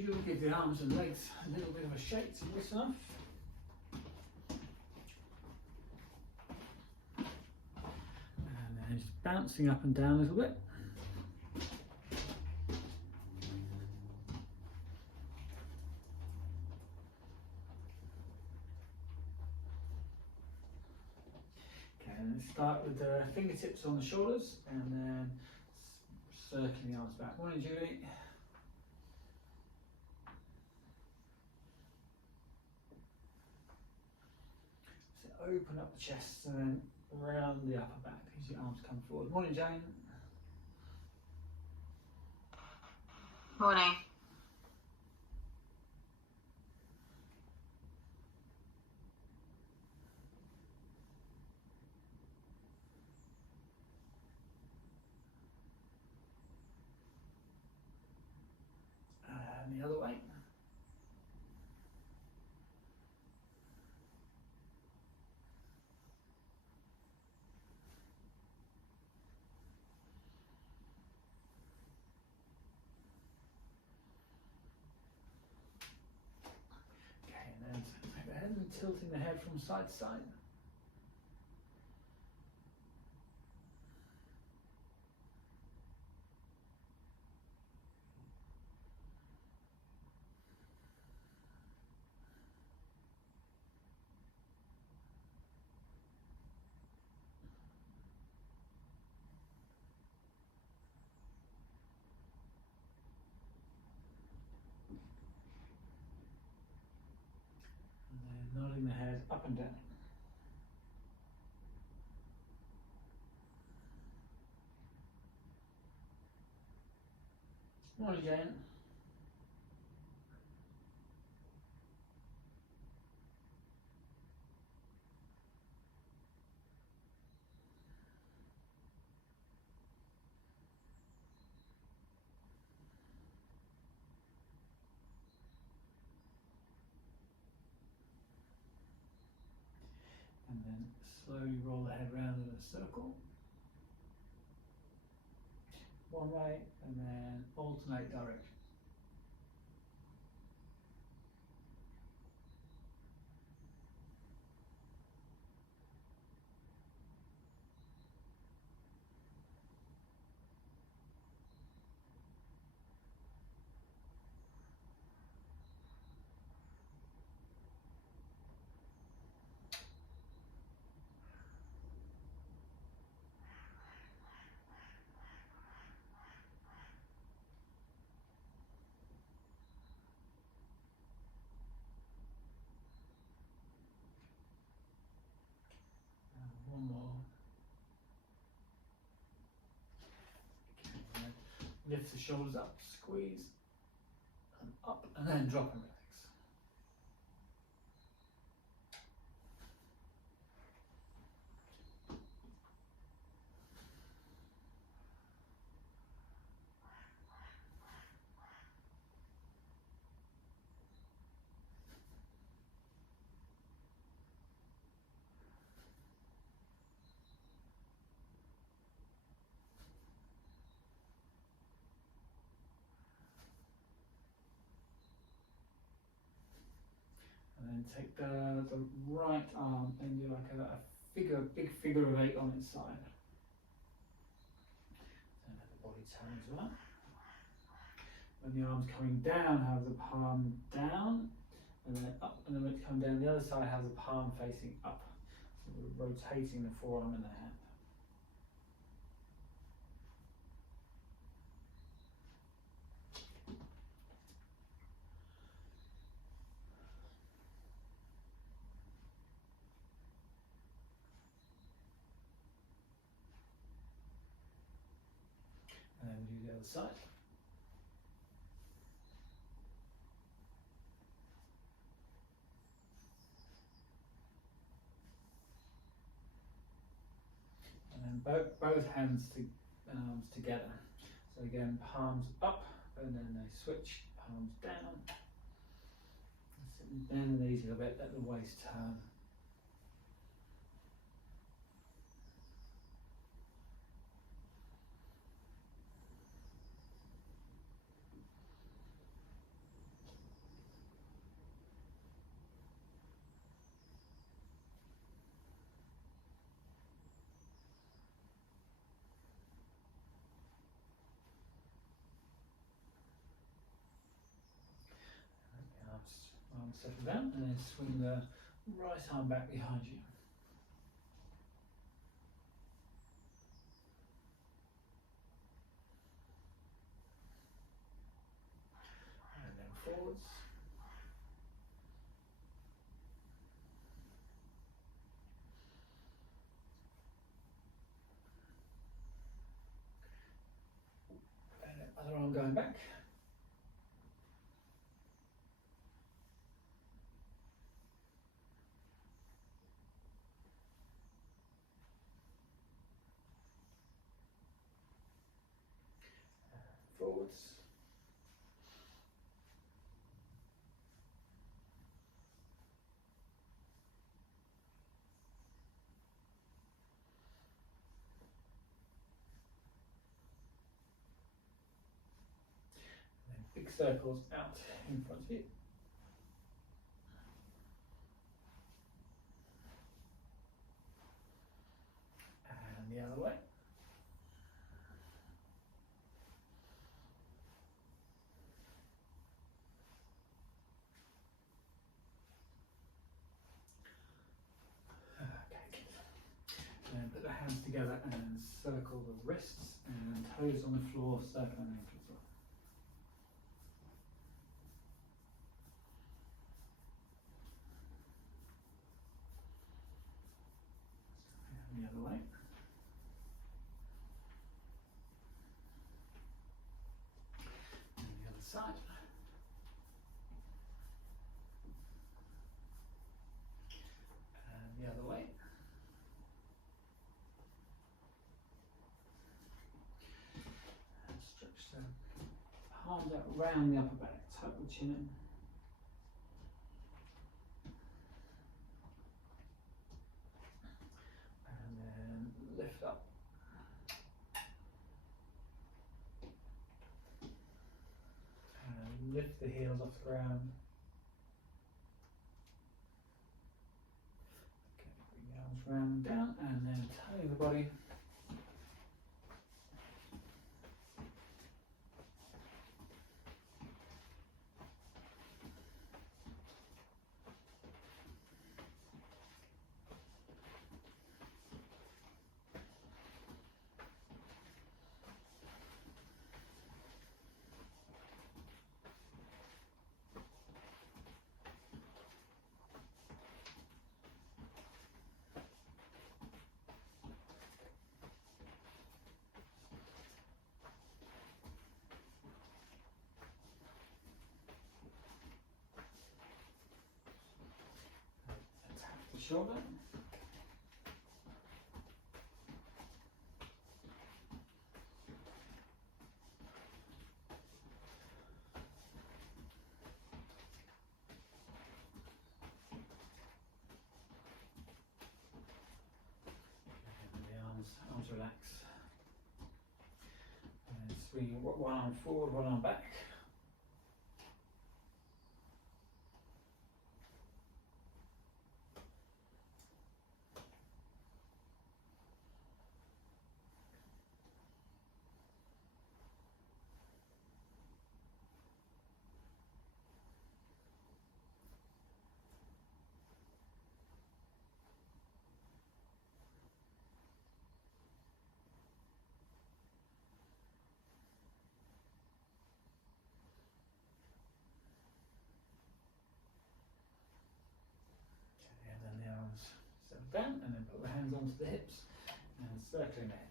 usual, give the arms and legs a little bit of a shake to loosen off. And then just bouncing up and down a little bit. Okay, and then start with the fingertips on the shoulders and then circling the arms back. Morning, Julie. Open up the chest and then round the upper back as your arms come forward. Morning, Jane. Morning. And the other way. And go ahead and tilting the head from side to side. Nodding the head up and down. Morning, Jane. And then slowly roll the head round in a circle. One way and then alternate direction. One more. Okay, lift the shoulders up, squeeze, and up, and then drop and relax. And then take the right arm and do like a big figure of 8 on its side. And let the body turn as well. When the arm's coming down, have the palm down, and then up, and then when it's coming down the other side, have the palm facing up. So we're rotating the forearm and the hand. And then do the other side. And then both hands together. So again, palms up, and then they switch, palms down. Bend the knees a little bit, let the waist turn. settle down, and then swing the right arm back behind you. And then forwards. And then other arm going back. Forwards. And then big circles out in front of you. And the other way. And put the hands together and circle the wrists and toes on the floor, circling ankles as well. And the other way. And the other side. And the other way. Stretch the palms out round the upper back, tuck the chin in. And then lift up. And lift the heels off the ground. Okay, bring the arms round and down, and then turning the body. Shoulder. And the arms relax. And swing one arm forward, one arm back. Settle down, and then put the hands onto the hips and circling the hips.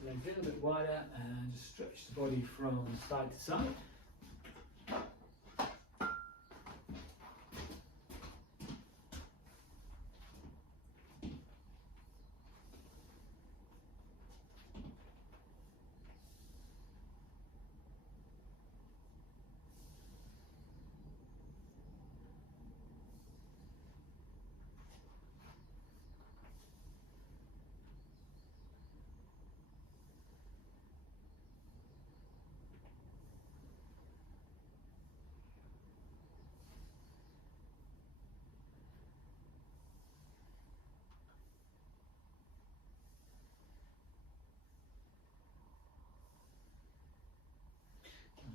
the legs a little bit wider and just stretch the body from side to side.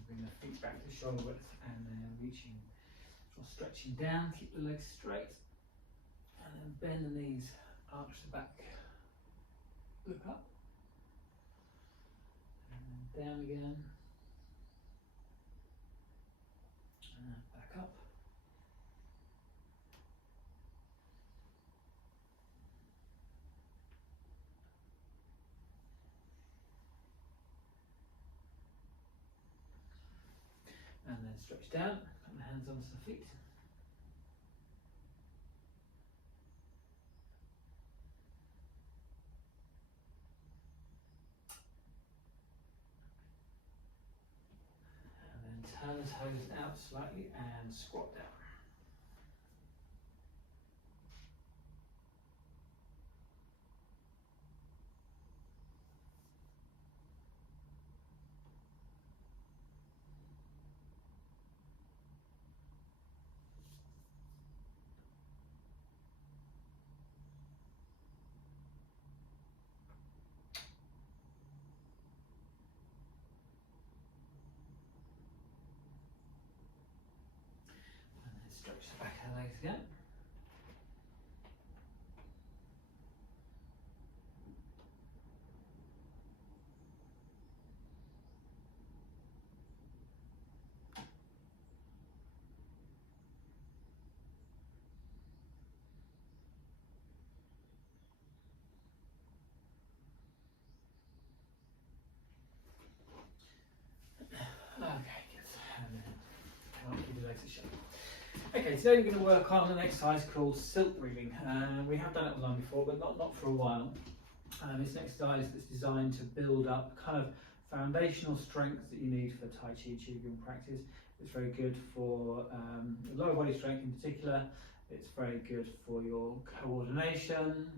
Bring the feet back to shoulder width and then reaching or stretching down, keep the legs straight and then bend the knees, arch the back, look up and then down again and back up. And then stretch down, put the hands onto the feet. And then turn the toes out slightly and squat down. Stretch the back of the legs again. Okay, good. And then come on, keep the legs in shape. Okay, today we're going to work on an exercise called silk breathing. We have done it online before, but not for a while. It's an exercise that's designed to build up kind of foundational strength that you need for Tai Chi Qigong practice. It's very good for lower body strength in particular. It's very good for your coordination.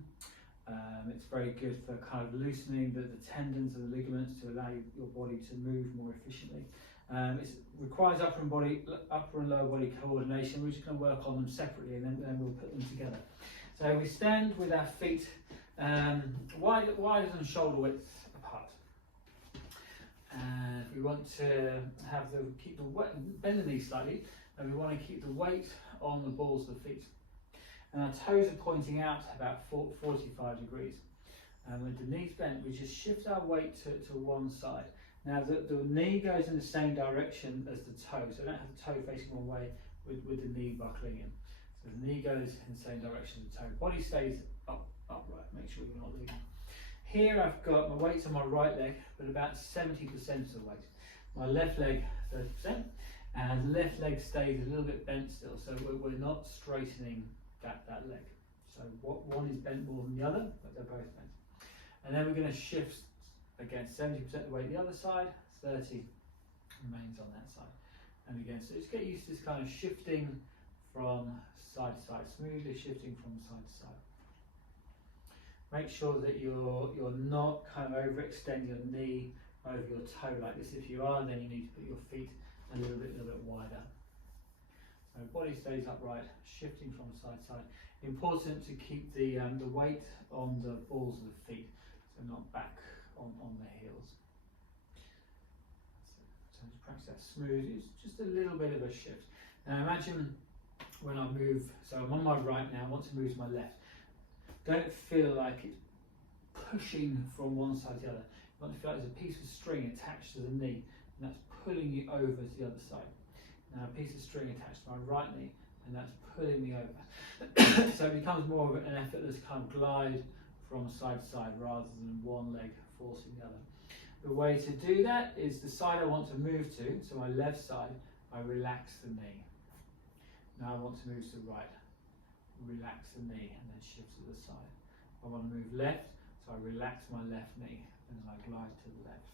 It's very good for kind of loosening the tendons and the ligaments to allow your body to move more efficiently. It requires upper and lower body coordination. We're just going to work on them separately and then we'll put them together. So we stand with our feet wider than shoulder width apart. And we want to bend the knees slightly, and we want to keep the weight on the balls of the feet. And our toes are pointing out about 45 degrees. And with the knees bent, we just shift our weight to one side. Now the knee goes in the same direction as the toe, so don't have the toe facing one way with the knee buckling in. So the knee goes in the same direction as the toe. Body stays upright, make sure you're not leaning. Here I've got my weights on my right leg, but about 70% of the weight. My left leg 30%, and the left leg stays a little bit bent still, so we're not straightening that leg. So one is bent more than the other, but they're both bent. And then we're going to shift again, 70% of the weight the other side, 30 remains on that side. And again, so just get used to this kind of shifting from side to side, smoothly shifting from side to side. Make sure that you're not kind of overextend your knee over your toe like this. If you are, then you need to put your feet a little bit wider. So body stays upright, shifting from side to side. Important to keep the weight on the balls of the feet, so not back on the heels. So to practice that smooth, it's just a little bit of a shift. Now imagine when I move, so I'm on my right now, I want to move to my left. Don't feel like it's pushing from one side to the other. You want to feel like there's a piece of string attached to the knee, and that's pulling you over to the other side. Now a piece of string attached to my right knee, and that's pulling me over. So it becomes more of an effortless kind of glide from side to side rather than one leg forcing the other. The way to do that is the side I want to move to, so my left side, I relax the knee. Now I want to move to the right, relax the knee and then shift to the side. I want to move left, so I relax my left knee and then I glide to the left.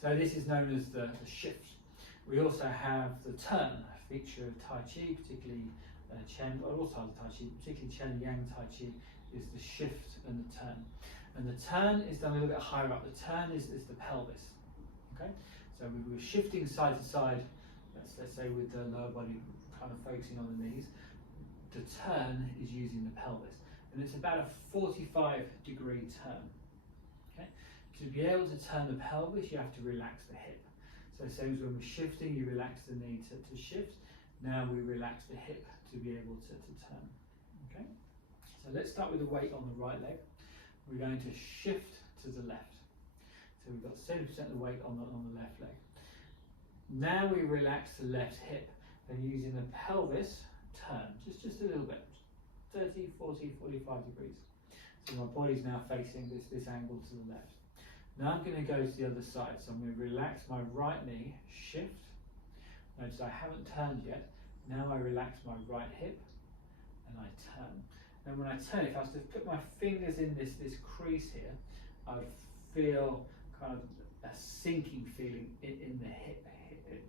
So this is known as the shift. We also have the turn, a feature of Tai Chi, particularly Chen, but also other Tai Chi, particularly Chen Yang Tai Chi, is the shift and the turn. And the turn is done a little bit higher up. The turn is the pelvis. Okay, so we were shifting side to side. Let's say with the lower body kind of focusing on the knees. The turn is using the pelvis, and it's about a 45-degree turn. Okay, to be able to turn the pelvis, you have to relax the hip. So same as when we're shifting, you relax the knee to shift. Now we relax the hip to be able to turn. Okay, so let's start with the weight on the right leg. We're going to shift to the left. So we've got 70% of the weight on the left leg. Now we relax the left hip and using the pelvis, turn, just a little bit, 30, 40, 45 degrees. So my body's now facing this angle to the left. Now I'm going to go to the other side. So I'm going to relax my right knee, shift. Notice I haven't turned yet. Now I relax my right hip and I turn. And when I turn, if I was to put my fingers in this crease here, I would feel kind of a sinking feeling in the hip,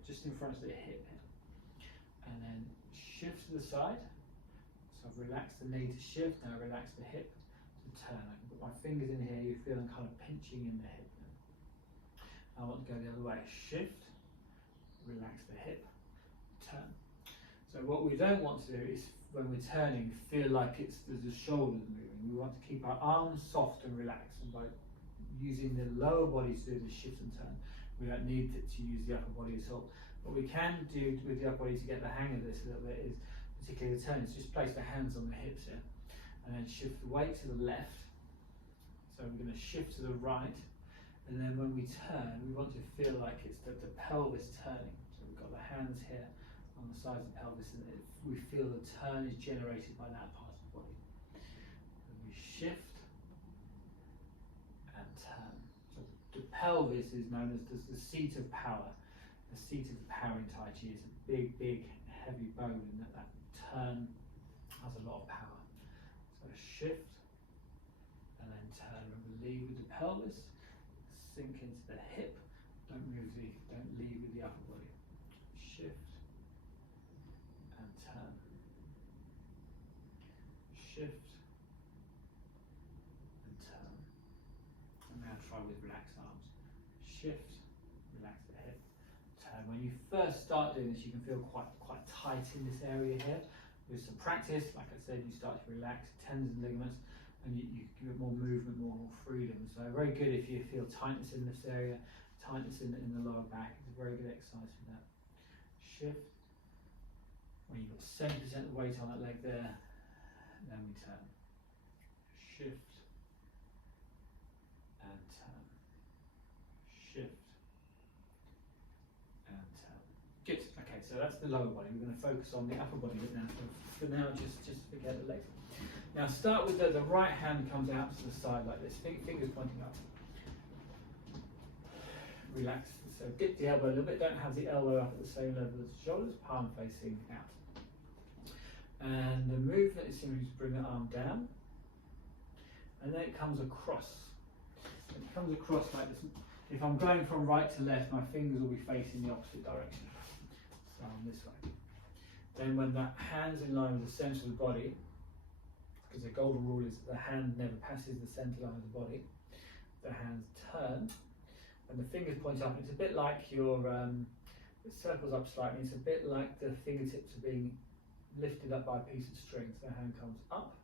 just in front of the hip. And then shift to the side. So I've relaxed the knee to shift, now relax the hip to turn. I can put my fingers in here, you feel them kind of pinching in the hip. I want to go the other way. Shift, relax the hip, turn. So what we don't want to do is, when we're turning, feel like there's the shoulders moving. We want to keep our arms soft and relaxed, and by using the lower body to do the shift and turn, we don't need to use the upper body at all. What we can do with the upper body to get the hang of this a little bit is, particularly the turn, is just place the hands on the hips here, and then shift the weight to the left. So we're going to shift to the right, and then when we turn, we want to feel like it's the pelvis turning. So we've got the hands here on the sides of the pelvis, and we feel the turn is generated by that part of the body. And we shift and turn. So the pelvis is known as the seat of power. The seat of the power in Tai Chi is a big, heavy bone, and that turn has a lot of power. So shift and then turn. Remember, lead with the pelvis, sink into the hip. Don't lead with the upper body. Shift and turn. Shift and turn. And now try with relaxed arms. Shift, relax the hip, turn. When you first start doing this, you can feel quite tight in this area here. With some practice, like I said, you start to relax tendons and ligaments, and you give it more movement, more freedom. So very good if you feel tightness in this area, tightness in the lower back. It's a very good exercise for that. Shift. When you've got 70% of the weight on that leg there, then we turn. Shift and turn. Shift and turn. Good. Okay, so that's the lower body. We're going to focus on the upper body bit now. So for now, just forget the legs. Now start with the right hand comes out to the side like this. Fingers pointing up. Relax. So dip the elbow a little bit. Don't have the elbow up at the same level as the shoulders. Palm facing out. And the movement is simply to bring the arm down, and then it comes across. It comes across like this. If I'm going from right to left, my fingers will be facing the opposite direction. So I'm this way. Then when the hand's in line with the centre of the body, because the golden rule is the hand never passes the centre line of the body, the hands turn, and the fingers point up. It's a bit like your, it circles up slightly. It's a bit like the fingertips are being lifted up by a piece of string. So the hand comes up,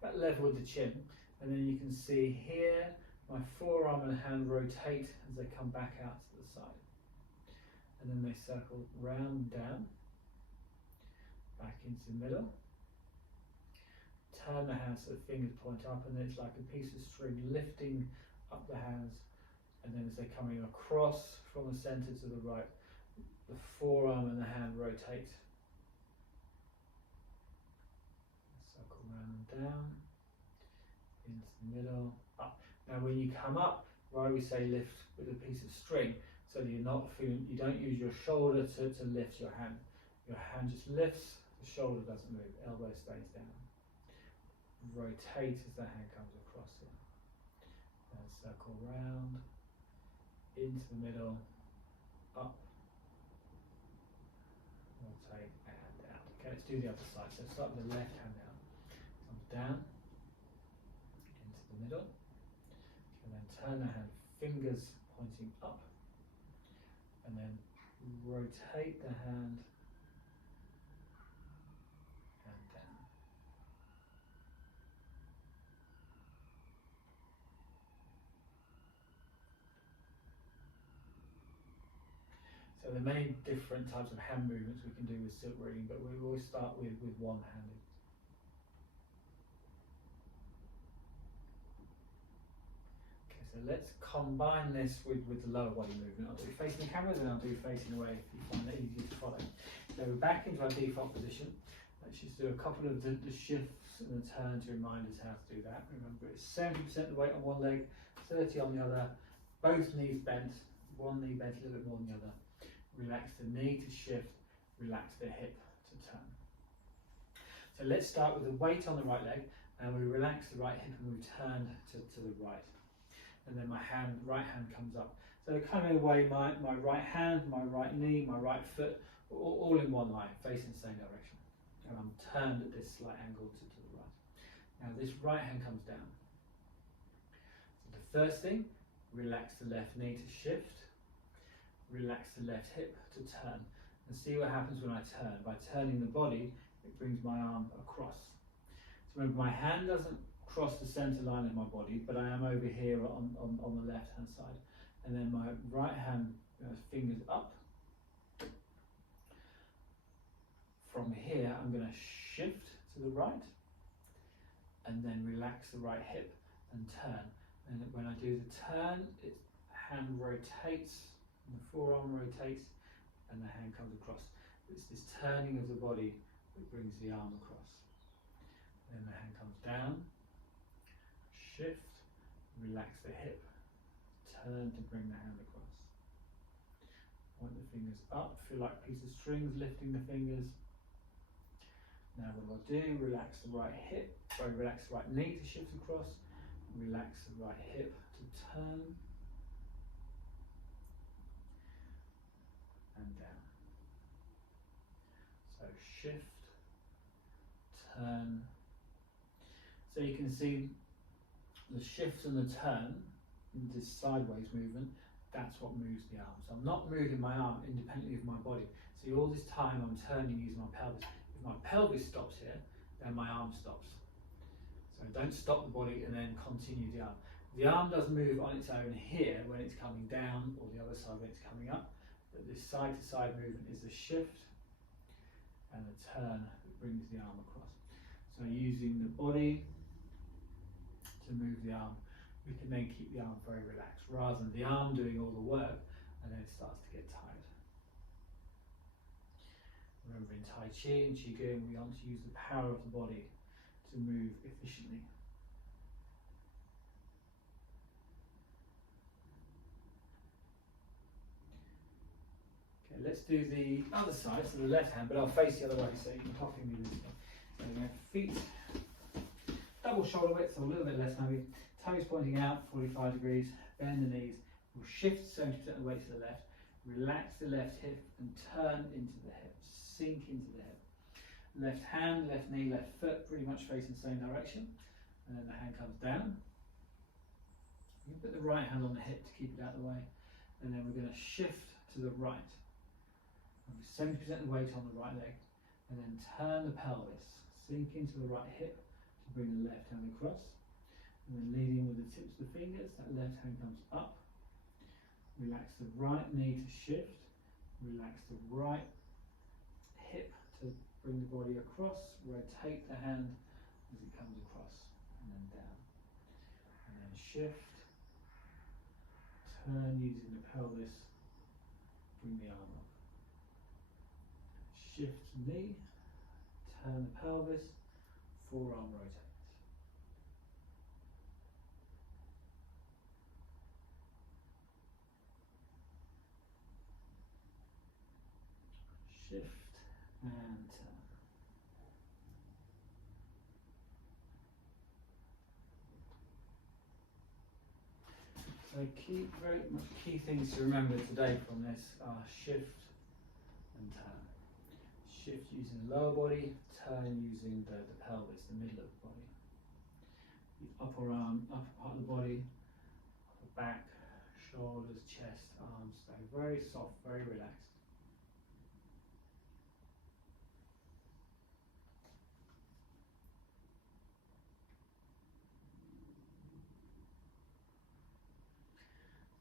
about level with the chin, and then you can see here my forearm and hand rotate as they come back out to the side, and then they circle round and down, back into the middle, turn the hands so the fingers point up, and then it's like a piece of string lifting up the hands, and then as they're coming across from the centre to the right, the forearm and the hand rotate. Circle round and down, into the middle, up. Now when you come up, why we say lift with a piece of string, so that you're not feeling, you don't use your shoulder to lift your hand. Your hand just lifts, the shoulder doesn't move, elbow stays down. Rotate as the hand comes across here. And circle round, into the middle, up, rotate and down. Okay, let's do the other side. So start with the left hand down. Comes down, into the middle, and then turn the hand, fingers pointing up, and then rotate the hand and down. So there are many different types of hand movements we can do with silk reading, but we always start with one-handed. Okay, so let's combine this with the lower body movement. I'll do facing the cameras and I'll do facing away if you find it easier to follow. So we're back into our default position. Let's just do a couple of the shifts and the turns to remind us how to do that. Remember, it's 70% of the weight on one leg, 30 on the other, both knees bent, one knee bent a little bit more than the other. Relax the knee to shift, relax the hip to turn. So let's start with the weight on the right leg, and we relax the right hip and we turn to the right. And then my right hand comes up. So kind of in a way, my right hand, my right knee, my right foot, all in one line, facing the same direction. And I'm turned at this slight angle to the right. Now this right hand comes down. So the first thing, relax the left knee to shift. Relax the left hip to turn, and see what happens when I turn. By turning the body, it brings my arm across. So remember, my hand doesn't cross the center line of my body, but I am over here on the left hand side. And then my right hand fingers up. From here, I'm going to shift to the right, and then relax the right hip and turn. And when I do the turn, its hand rotates. And the forearm rotates and the hand comes across. It's this turning of the body that brings the arm across. Then the hand comes down, shift, relax the hip, turn to bring the hand across. Point the fingers up, feel like a piece of strings lifting the fingers. Now what I'll do, relax the right hip, relax the right knee to shift across, relax the right hip to turn. And down. So shift, turn. So you can see the shift and the turn, this sideways movement, that's what moves the arm. So I'm not moving my arm independently of my body. See, all this time I'm turning using my pelvis. If my pelvis stops here, then my arm stops. So don't stop the body and then continue the arm. The arm does move on its own here when it's coming down, or the other side when it's coming up. But this side-to-side movement is a shift and a turn that brings the arm across. So using the body to move the arm, we can then keep the arm very relaxed, rather than the arm doing all the work and then it starts to get tired. Remember, in Tai Chi and Qigong, we want to use the power of the body to move efficiently. Let's do the other side, so the left hand, but I'll face the other way so you can copy me this way. So we have feet, double shoulder width, so a little bit less maybe. Toes pointing out, 45 degrees, bend the knees. We'll shift 70% of the weight to the left, relax the left hip and turn into the hip, sink into the hip. Left hand, left knee, left foot, pretty much facing the same direction. And then the hand comes down. You can put the right hand on the hip to keep it out of the way. And then we're going to shift to the right. 70% of the weight on the right leg, and then turn the pelvis, sink into the right hip to bring the left hand across, and then leading with the tips of the fingers, that left hand comes up, relax the right knee to shift, relax the right hip to bring the body across, rotate the hand as it comes across, and then down, and then shift, turn using the pelvis, bring the arm up. Shift knee, turn the pelvis, forearm rotates. So very much key things to remember today from this are shift and turn. Shift using the lower body, turn using the pelvis, the middle of the body. The upper arm, upper part of the body, upper back, shoulders, chest, arms, stay very soft, very relaxed.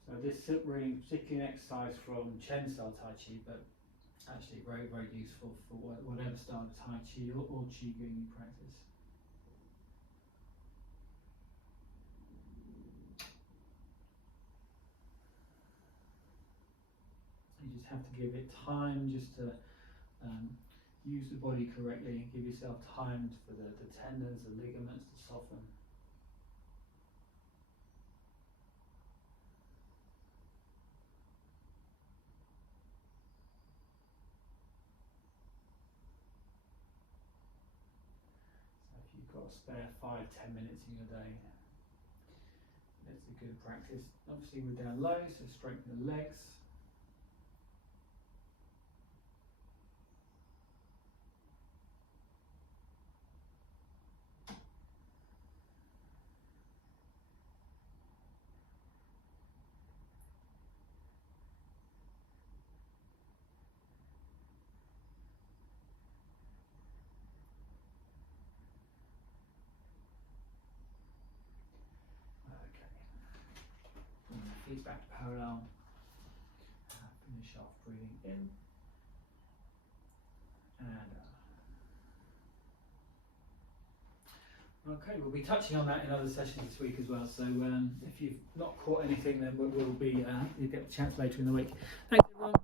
So this is really particularly an exercise from Chen style Tai Chi, but actually very, very useful for whatever style of Tai Chi or Qigong you practice. You just have to give it time just to use the body correctly, give yourself time for the tendons, the ligaments to soften. So if you've got a spare 5-10 minutes in your day, that's a good practice. Obviously we're down low, so straighten the legs. Feet back parallel. Finish off breathing in and out. Okay, we'll be touching on that in other sessions this week as well. So if you've not caught anything, then we'll be you'll get the chance later in the week. Thanks everyone.